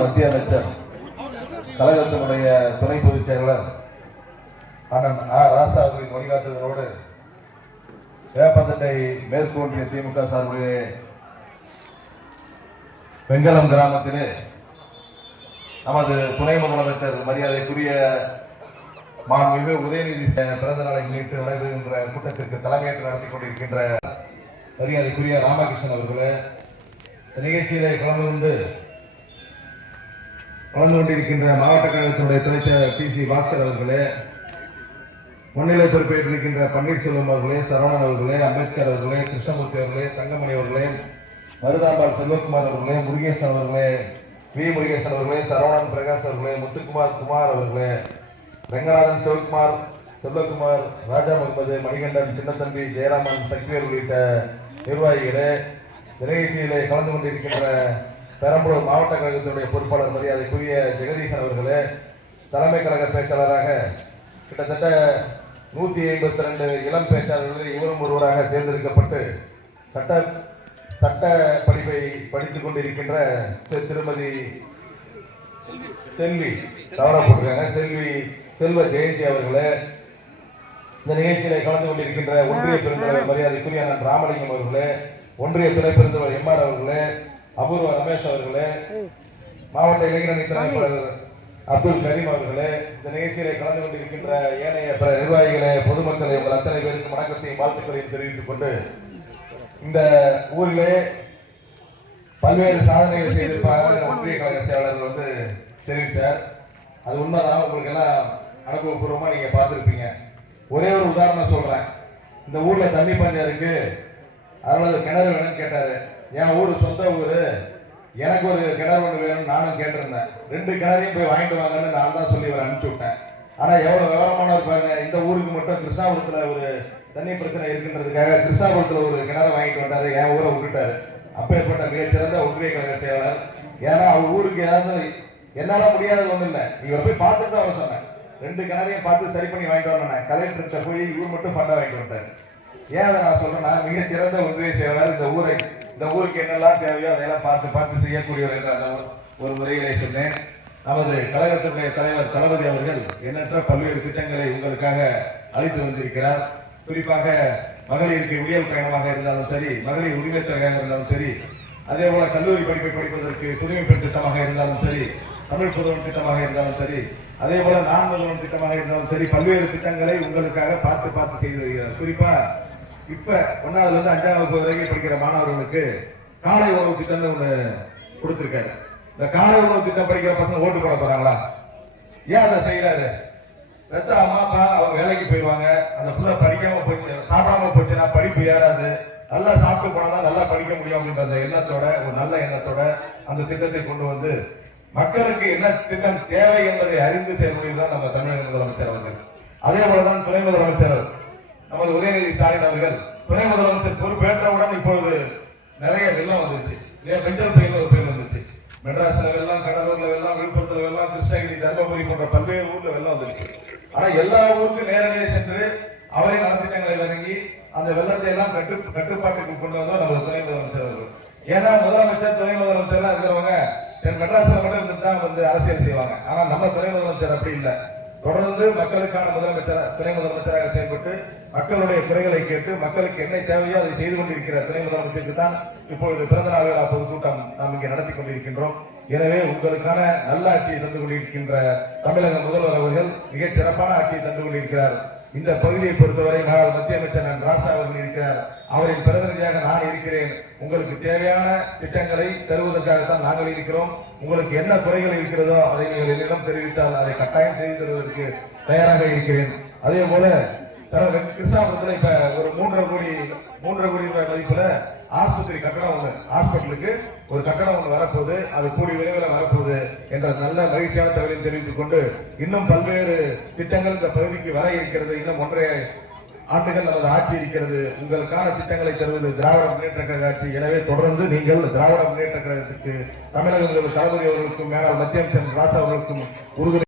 மத்திய அமைச்சர் கழகத்தினுடைய துணை பொதுச் செயலாளர் அண்ணன் ராசா அவர்களின் வழிகாட்டுதலோடு வேப்பந்தட்டை மேற்கு ஒன்றிய திமுக சார்பிலே வெங்கலம் கிராமத்திலே நமது துணை முதலமைச்சர் மரியாதைக்குரிய மாண்புமிகு உதயநிதி பிறந்த நாளை முன்னிட்டு நடைபெறுகின்ற கூட்டத்திற்கு தலைமையேற்று நடத்தி கொண்டிருக்கின்ற மரியாதைக்குரிய ராமகிருஷ்ணன் அவர்களே, நிகழ்ச்சியிலே கலந்து கொண்டிருக்கின்ற மாவட்ட கழகத்தினுடைய துணைச்செயலர் PC பாஸ்கர் அவர்களே, முன்னிலை பொறுப்பேற்றிருக்கின்ற பன்னீர்செல்வம் அவர்களே, சரவணன் அவர்களே, அம்பேத்கர் அவர்களே, கிருஷ்ணமூர்த்தி அவர்களே, தங்கமணி அவர்களே, மருதாம்பாள் செல்வகுமார் அவர்களே, முருகேசன் அவர்களே, முருகேசன் அவர்களே, சரவணன் பிரகாஷ் அவர்களே, முத்துக்குமார் குமார் அவர்களே, ரங்கநாதன் சிவகுமார், செல்வகுமார், ராஜா முகமது, மணிகண்டன், சின்னத்தம்பி, ஜெயராமன், சக்திவேல் உள்ளிட்ட நிர்வாகிகளே, நிகழ்ச்சியிலே கலந்து கொண்டிருக்கின்ற பெரம்பலூர் மாவட்ட கழகத்தினுடைய பொறுப்பாளர் மரியாதைக்குரிய ஜெகதீசன் அவர்களே, தலைமை கழக பேச்சாளராக கிட்டத்தட்ட 152 இளம் பேச்சாளர்களில் இவரும் ஒருவராக தேர்ந்தெடுக்கப்பட்டு சட்ட படிப்பை படித்துக் கொண்டிருக்கின்ற திருமதி செல்வி செல்வ ஜெயந்தி அவர்களே, இந்த நிகழ்ச்சியிலே கலந்து கொண்டிருக்கின்ற ஒன்றிய பெருந்தலைவர் மரியாதைக்குரிய அண்ணன் ராமலிங்கம் அவர்களே, ஒன்றிய துணை பெருந்தலைவர் MR அவர்களே, அபூர்வ ரமேஷ் அவர்களே, மாவட்ட இளைஞரணி தலைவர் அப்துல் கரீம் அவர்களே, இந்த நிகழ்ச்சியிலே கலந்து கொண்டிருக்கின்ற ஏனைய பிற நிர்வாகிகளே, பொதுமக்களை உங்கள் அத்தனை பேருக்கு வணக்கத்தையும் வாழ்த்துக்களையும் தெரிவித்துக் கொண்டு, இந்த ஊரிலே பல்வேறு சாதனைகள் செய்திருப்பாங்க ஒன்றிய கழக செயலாளர்கள் தெரிவித்தார். அது உண்மைதான். உங்களுக்கு எல்லாம் அனுபவபூர்வமா நீங்க பார்த்துருப்பீங்க. ஒரே ஒரு உதாரணம் சொல்றேன். இந்த ஊர்ல தண்ணி பஞ்சம் இருக்கு, அதனால கிணறு வேணும்னு கேட்டாரு. என் ஊரு சொந்த ஊரு, எனக்கு ஒரு கிணறு ஒன்று வேணும்னு நானும் கேட்டிருந்தேன். 2 கிணறையும் போய் வாங்கிட்டு வாங்கன்னு நான் தான் சொல்லி அனுப்பிச்சு விட்டேன். ஆனா எவ்வளவு விவரமான இருப்பாங்க. இந்த ஊருக்கு மட்டும் கிருஷ்ணாபுரத்துல ஒரு தண்ணி பிரச்சனை இருக்குன்றதுக்காக கிருஷ்ணாபுரத்துல ஒரு கிணறு வாங்கிட்டு வந்தாரு, என் ஊரை விட்டுட்டாரு. அப்பேற்பட்ட மிகச்சிறந்த ஒன்றிய கழக செயலாளர். ஏன்னா அவர் ஊருக்கு ஏதாவது என்னால முடியாதது ஒண்ணு இல்லை, இவர் போய் பார்த்துட்டு தான் அவர் சொன்னேன். 2 கிணறையும் பார்த்து சரி பண்ணி வாங்கிட்டு வந்தேன். கலெக்டர்கிட்ட போய் இவர் மட்டும் ஃபண்டா வாங்கிட்டு வந்தாரு. ஏன் அதை நான் சொல்றேன்னா, மிகச்சிறந்த ஒன்றிய செயலாளர். இந்த ஊருக்கு என்னெல்லாம் தேவையோ அதையெல்லாம் பார்த்து செய்யக்கூடியவர் என்ற அந்த ஒரு முறையிலே சொன்னேன். நமது கழகத்தினுடைய தலைவர் தளபதி அவர்கள் எண்ணற்ற பல்வேறு திட்டங்களை உங்களுக்காக அளித்து வந்திருக்கிறார். குறிப்பாக மகளிருக்கு உயர் பயணமாக இருந்தாலும் சரி, மகளிர் உரிமை தொகையாக இருந்தாலும் சரி, அதே போல கல்லூரி படிப்பை படிப்பதற்கு புதுமை பெண் திட்டமாக இருந்தாலும் சரி, தமிழ் புதுவன் திட்டமாக இருந்தாலும் சரி, அதே போல நான் முதல்வன் திட்டமாக இருந்தாலும் சரி, பல்வேறு திட்டங்களை உங்களுக்காக பார்த்து செய்து வருகிறார். குறிப்பா இப்ப 1ஆவதுல இருந்து 5ஆம் வகுப்பு வரைக்கும் படிக்கிற மாணவர்களுக்கு காலை உணவு திட்டம் ஒண்ணு கொடுத்திருக்காரு. இந்த காலை உணவு திட்டம் படிக்கிற பசங்க ஓட்டு போட போறாங்களா? ஏன் அதை செய்யறாரு? அம்மா அப்பா அவங்க வேலைக்கு போயிடுவாங்க, அந்த புள்ள படிக்காம போச்சு, சாப்பிடாம போச்சுன்னா படிப்பு ஏறாது. நல்லா சாப்பிட்டு போனாதான் நல்லா படிக்க முடியும் அப்படின்ற அந்த எண்ணத்தோட, ஒரு நல்ல எண்ணத்தோட அந்த திட்டத்தை கொண்டு வந்து மக்களுக்கு என்ன திட்டம் தேவை என்பதை அறிந்து செயல்படுவதுதான் நம்ம தமிழக முதலமைச்சர் அவர்கள். அதே போலதான் துணை முதலமைச்சர் நமது உதயநிதி ஸ்டாலின் அவர்கள் துணை முதலமைச்சர் பொறுப்பேற்றவுடன் இப்பொழுது நிறைய வெள்ளம் வந்துருச்சு இல்லையா? பெஞ்சல் புயல் ஒரு புயல் வந்துருச்சு. மெட்ராஸ்ல வெள்ளம், கடலூர்ல வெள்ளம், விழுப்புரத்துல வெள்ளம், கிருஷ்ணகிரி, தர்மபுரி போன்ற பல்வேறு ஊர்ல வெள்ளம் வந்துருச்சு. ஆனா எல்லா ஊருக்கும் நேரடியாக சென்று அவரே நலத்திட்டங்களை வழங்கி அந்த வெள்ளத்தை எல்லாம் கட்டுப்பாட்டுக்கு கொண்டு வந்தோம் நமது துணை முதலமைச்சர் அவர்கள். ஏன்னா முதலமைச்சர் துணை முதலமைச்சர் இருக்கிறவங்க மெட்ராஸ்ல மட்டும் இருந்துட்டு தான் அரசியல் செய்வாங்க. ஆனா நம்ம துணை முதலமைச்சர் அப்படி இல்லை. தொடர்ந்து மக்களுக்கான துணை முதலமைச்சராக செயல்பட்டு மக்களுடைய குறைகளை கேட்டு மக்களுக்கு என்ன தேவையோ அதை செய்து கொண்டிருக்கிற துணை முதலமைச்சருக்கு தான் இப்பொழுது பிறந்த நாள் விழா பொதுக்கூட்டம் நாம் இங்கே நடத்தி கொண்டிருக்கின்றோம். எனவே உங்களுக்கான நல்ல ஆட்சியை தந்து கொண்டிருக்கின்ற தமிழக முதல்வர் அவர்கள் மிகச் சிறப்பான ஆட்சியை தந்து கொண்டிருக்கிறார். இந்த பகுதியை பொறுத்தவரை நாள் மத்திய அமைச்சர் ராசா அவர்கள் இருக்கிறார். அவரின் பிரதிநிதியாக நான் இருக்கிறேன். உங்களுக்கு தேவையான திட்டங்களை தருவதற்காகத்தான் நாங்கள் இருக்கிறோம். உங்களுக்கு என்ன குறைகள் இருக்கிறதோ அதை நீங்கள் என்னிடம் தெரிவித்தால் அதை கட்டாயம் செய்து தருவதற்கு தயாராக இருக்கிறேன். அதே போல கிருஷ்ணாபுரத்துல இப்ப ஒரு 3.5 கோடி ரூபாய் மதிப்புல ஆஸ்பத்திரி கட்டணம் ஒண்ணு, ஹாஸ்பிட்டலுக்கு ஒரு கட்டணம் ஒண்ணு வரப்போகுது. அது கூடிய விரைவில் வரப்போகுது என்ற நல்ல மகிழ்ச்சியான தகவலையும் தெரிவித்துக் கொண்டு, இன்னும் பல்வேறு திட்டங்கள் இந்த பகுதிக்கு வர இருக்கிறது. இன்னும் 1.5 ஆண்டுகள் நமது ஆட்சி இருக்கிறது. உங்களுக்கான திட்டங்களை தருவது திராவிட முன்னேற்ற கழக ஆட்சி. எனவே தொடர்ந்து நீங்கள் திராவிட முன்னேற்ற கழகத்துக்கு தமிழக தளபதி அவர்களுக்கும் மேலாள் மத்திய அமைச்சர் ராசா அவர்களுக்கும் உறுதுணை